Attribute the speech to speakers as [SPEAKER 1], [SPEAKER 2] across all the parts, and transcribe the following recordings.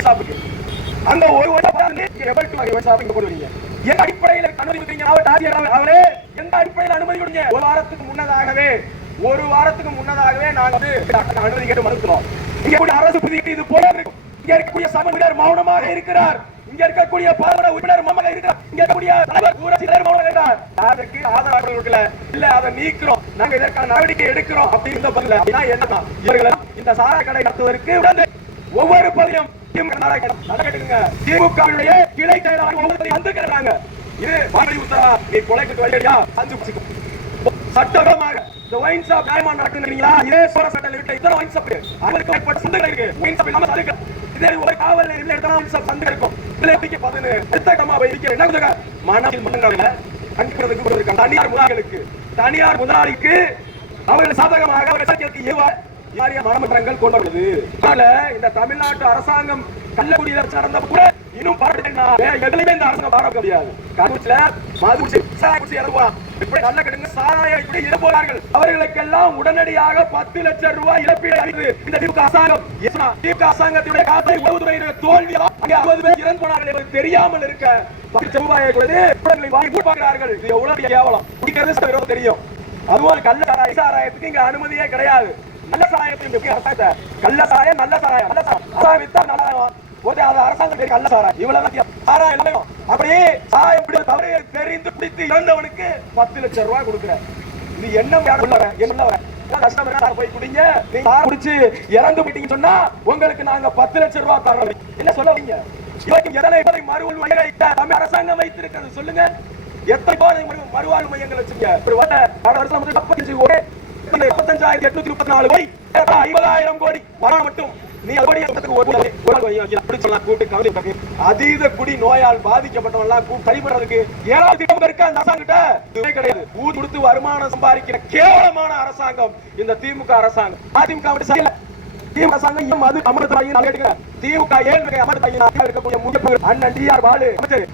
[SPEAKER 1] ஷாப்புக்கு அந்த ஒரு வருஷம் எபல் டு போடுவீங்க எந்த அடிப்படையில் அனுமதி கொடுத்தீங்க மாவட்ட ஆட்சியர் அவ- அவரே எந்த அடிப்படையில் அனுமதி கொடுங்க? ஒரு வாரத்துக்கு முன்னதாகவே ஒரு வாரத்துக்கு முன்னதாகவே நாங்க வந்து அனுமதி கேட்டு மறுக்கிறோம். இங்க கூட அரசு புதிய இது போல இருக்கும் இங்க இருக்கக்கூடிய சமூகர் மௌனமாக இருக்கிறார். இங்க இருக்கக்கூடிய பாராளுமன்ற உறுப்பினர் மௌனமாக இருக்கிறார். இங்க இருக்கக்கூடிய தலைவர் ஊராட்சி தலைவர் மௌனமாக இருக்கிறார். அதற்கு ஆதரவு கொடுக்கல. இல்ல அதை நீக்கிறோம். நாங்க இதற்கான நடவடிக்கை எடுக்கிறோம். அப்படி இருந்த பதில அப்படின்னா என்ன இவர்கள் இந்த சாரா கடை நடத்துவதற்கு ஒவ்வொரு பதிலும் திமுக கிளை செயலாளர் இது உத்தரா, நீ கொலைக்கு வழியா? அஞ்சு சட்டபரமாக இந்த ஒயின் ஷாப் நியாயமா நடக்குதுங்களா? இதே இருக்க இத்தனை ஒயின் ஷாப் இருக்கு. ஒயின் ஷாப் இல்லாம இதே ஒரு காவல் நிலையம் எடுத்தாலும் ஒயின் ஷாப் இருக்கும். இதுல எப்படி பதினு? அடுத்த கட்டமா என்ன கொடுங்க? மனதில் மன்னங்களை தனியார் முதலாளிகளுக்கு தனியார் முதலாளிக்கு அவர்கள் சாதகமாக அவர்கள் ஏவார் மரமன்றங்கள் வாரிய கொண்டு வருது இந்த தமிழ்நாட்டு அரசாங்கம் கள்ளக்குடியில சார்ந்த கூட இன்னும் பாராட்டுனா எதுலையுமே இந்த அரசாங்கம் பாராட்ட முடியாது. கருச்சில மதுச்சி சாகுச்சி எல்லாம் இப்படி நல்ல கடுங்க. சாராய இப்படி இட அவர்களுக்கெல்லாம் உடனடியாக பத்து லட்சம் ரூபாய் இழப்பீடு அளித்து இந்த திமுக அரசாங்கம் திமுக அரசாங்கத்துடைய காலத்தை உளவுத்துறையினர் தோல்வியா அங்கே அறுபது பேர் இறந்து போனார்கள் என்பது தெரியாமல் இருக்க பத்து ரூபாயை கொடுத்து வாங்கி பார்க்கிறார்கள் இது எவ்வளவு கேவலம். குடிக்கிறது தெரியும். அதுவும் கள்ள சாராயத்துக்கு இங்க அனுமதியே கிடையாது. நல்ல சாராயத்துக்கு அரசாங்க அரசாங்கத்தை கள்ள சாராயம் நல்ல சாராயம் நல்ல சாராயம் சாராயம் வித்தா நல்லா சாராயம் ஒரு அரசாங்கம் தெரியும் கள்ள சாராயம் இவ்வளவு சாராயம் இல்லையும் அப்படியே சாராயம் பிடி தவறு தெரிந்து பிடித்து இறந்தவனுக்கு பத்து லட்சம் ரூபாய் கொடுக்குற இது என்ன உள்ளவன் என்ன உள்ளவன் கஷ்டம் இருந்தா போய் குடிங்க நீங்க சாராயம் குடிச்சு இறந்து போயிட்டீங்க சொன்னா உங்களுக்கு நாங்க பத்து லட்சம் ரூபாய் தரோம் என்ன சொல்ல வரீங்க இவருக்கு எதனை இப்போதை மறுவல் மையங்களை தமிழ் அரசாங்கம் வைத்திருக்கிறது சொல்லுங்க எத்தனை போதை மறு- மறுவாழ்வு மையங்கள் வச்சுங்க ஒரு வட்ட பல வருஷம் முதல் முப்பத்தஞ்சு முப்பத்தஞ்சாயிரத்தி எட்நூத்தி முப்பத்தி நாலு கோடி ஐம்பதாயிரம் கோடி. வரம் மட்டும் நீ அதீத குடி நோயால் பாதிக்கப்பட்டவன் ஏழாவது திட்டம் இருக்க அந்த அரசாங்கிட்ட கிடையாது. ஊர் கொடுத்து வருமானம் சம்பாதிக்கிற கேவலமான அரசாங்கம் இந்த திமுக அரசாங்கம். அதிமுக அப்படி திமுக அரசாங்கம் அது அமர்த்தாயி திமுக ஏழு வகை இருக்கக்கூடிய முக்கிய அண்ணன் டி ஆர் பாலு அமைச்சர்.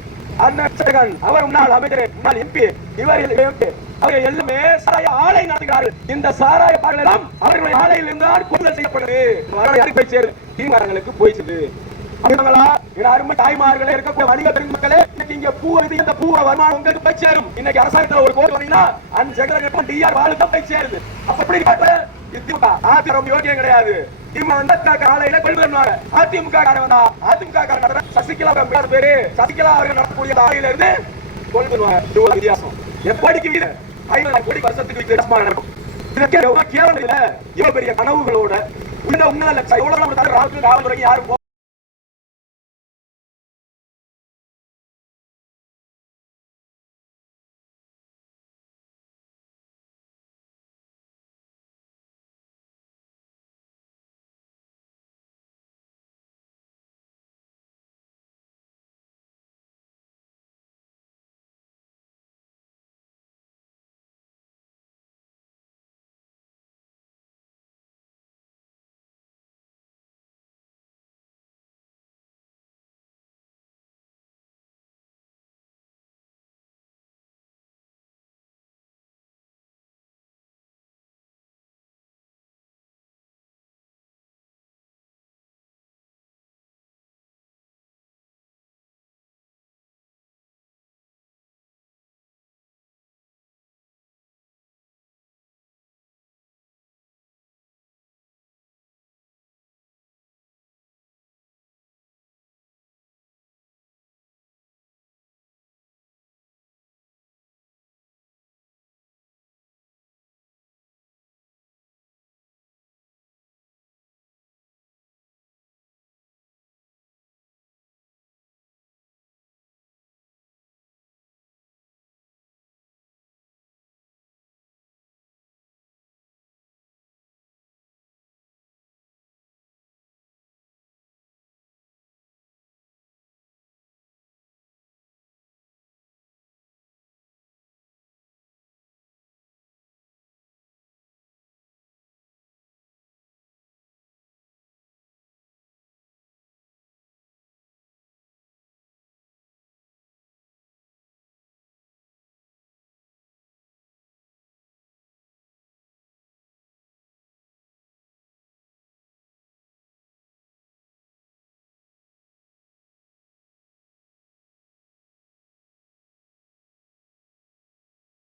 [SPEAKER 1] அண்ணன் அவர் முன்னாள் அமைச்சர் முன்னாள் எம்பி இவர் எம்பி அவர்கள் எல்லாமே சாராய ஆலை நடத்துகிறார்கள். இந்த சாராய பாடல் எல்லாம் அவர்களுடைய ஆலையில் இருந்தால் கொள்முதல் செய்யப்படுது வரலாறு யாருக்கு போய் சேருது திமுகங்களுக்கு போய் சேருது அருமை தாய்மார்களே இருக்கக்கூடிய வணிக பெருமக்களே இன்னைக்கு இங்க பூ இது இந்த பூ வருமானம் உங்களுக்கு போய் சேரும். இன்னைக்கு அரசாங்கத்துல ஒரு கோடி வந்தீங்கன்னா அந்த ஜெகரகட்டம் டிஆர் வாழு போய் சேருது. அப்ப எப்படி திமுக யோகியம் கிடையாது. திமுக வந்தா காலையில அதிமுக காரன் அதிமுக காரன் சசிகலா பேரு சசிகலா அவர்கள் நடத்தக்கூடிய ஆலையில இருந்து கொண்டு ஒரு வித்தியாசம். எப்படிக்கு வீடு ஐநூறு கோடி வருஷத்துக்கு வித்தியாசமா நடக்கும். இதற்கே ரொம்ப கேவலம் இல்ல. இவ்வளவு பெரிய கனவுகளோட. உள்ள உன்னத லட்சம் எவ்வளவு நம்ம யாரும்